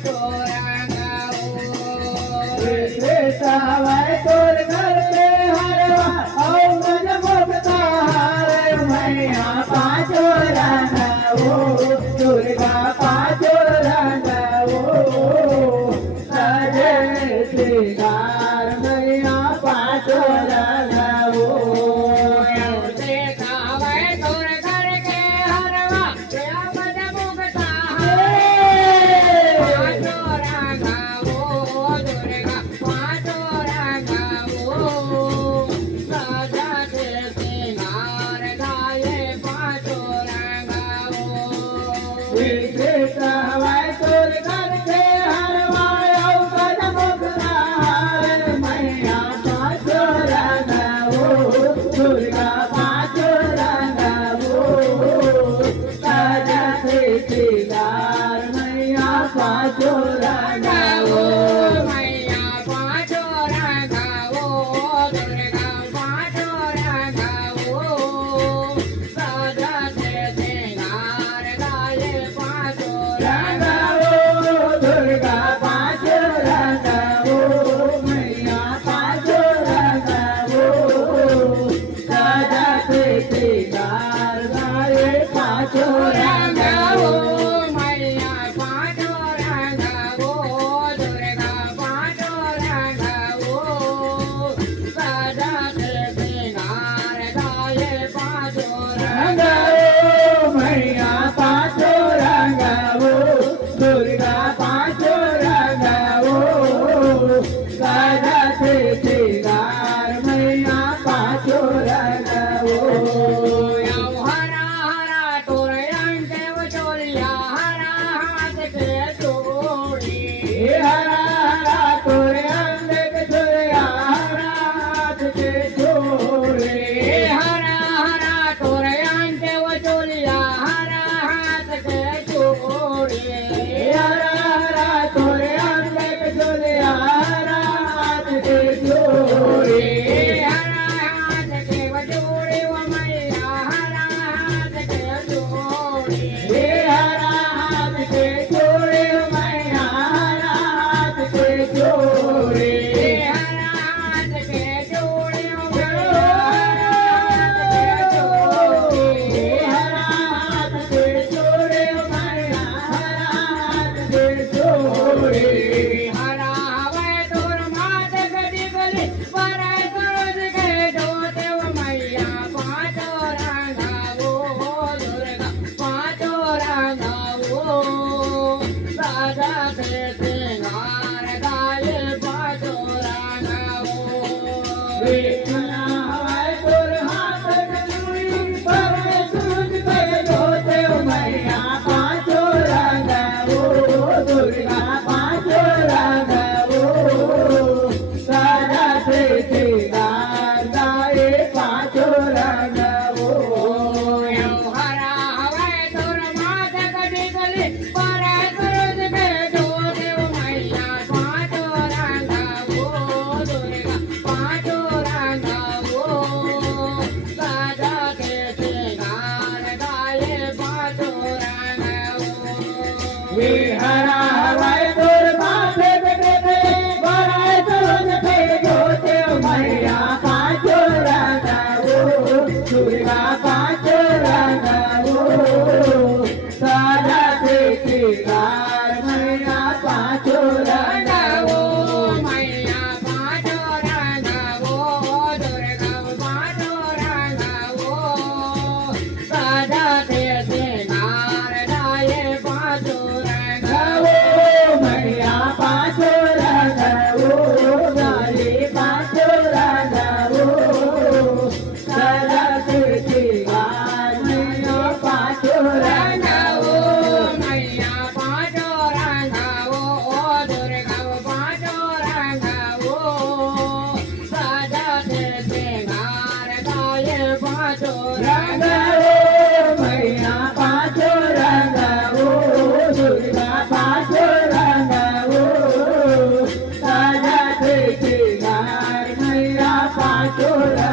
पाचो रंगाओ सवाय तोर घर पे हरवा औ मन मुक्ता हारे मैया पाचो रंगाओ दुर्गा पाचो रंगाओ सजे श्रीकार मैया पाचो रंगाओ सवाय तोर घर के हरवायो कद मुक्ता हारे मैया पाचो रंगाओ दुर्गा पाचो रंगाओ सजा श्रीकार मैया पाचो रंगाओ मैया पाचो रंगाओ दुर्गा पाचो रंगाओ सजा श्रीकार गाये पाचो रंगाओ दुर्गा पाचो रंगाओ मैया पाचो रंगाओ सजा श्रीकार गाये पाचो रंगाओ मैया पाचो रंगाओ दुर्गा पाचो रंगाओ सजा श्रीकार गाये पाचो रंगाओ मैया पाचो रंगाओ दुर्गा पाचो रंगाओ सजा श्रीकार मैया पाचो रंगाओ हरा हरा तोरयांचे वचोलिया हरा हाथ के चोरी हरा हरा तोरे अंगद चोरिया हरा हाथ के चोरे हरा हरा तोरयांचे वचोलिया हरा हाथ के चोरी हरा हरा तोरे अंगद चोरिया हरा हाथ के चोरे हरा हाथ के वचोरी व मैया हरा हाथ के चोरी हरा हाथ के चोरे मैया हरा हाथ के चोरे हरा हाथ के चोरी व मैया हरा हाथ के चोरी हरा हाथ के चोरे मैया हरा हाथ के चोरे हरा हवे तोर मात गड़ी गली पर सरोज के जोते व मैया पाचो रंगाओ दुर्गा पाचो रंगाओ राजा से सिंगार गाये पाचो रंगाओ कृष्णा हवाई तोर हाथ कटोरी पर सूझ के धोते मैया पाचो रंगाओ दुर्गा पाचो रंगाओ सजा श्रीकार गाये पाचो रंगाओ हरा हवे तोर मात गड़ी गली पर सरोज के जोते व मैया पाचो रंगाओ दुर्गा पाचो रंगाओ राजा के सिंगार गाये पाचो रंगाओ हरा हवाई तोर माथे पे बराए सरोज पे धोते मैया पाचो रंगाओ दुर्गा पाचो रंगाओ सजा श्रीकार मैया पाचो रंगाओ मैया पाचो रंगाओ दुर्गा पाचो रंगाओ सजा के सिंगार गाये पाचो रंगाओ मैया पाचो रंगाओ गाये पाचो रंगाओ सजा श्रीकार मैया पाचो रंगाओ मैया पाचो रंगाओ दुर्गा पाचो रंगाओ सजा के सिंगार गाये पाचो रंगाओ मैया पाचो रंगाओ दुर्गा पाचो रंगाओ सजा श्रीकार मैया पाचो रंगाओ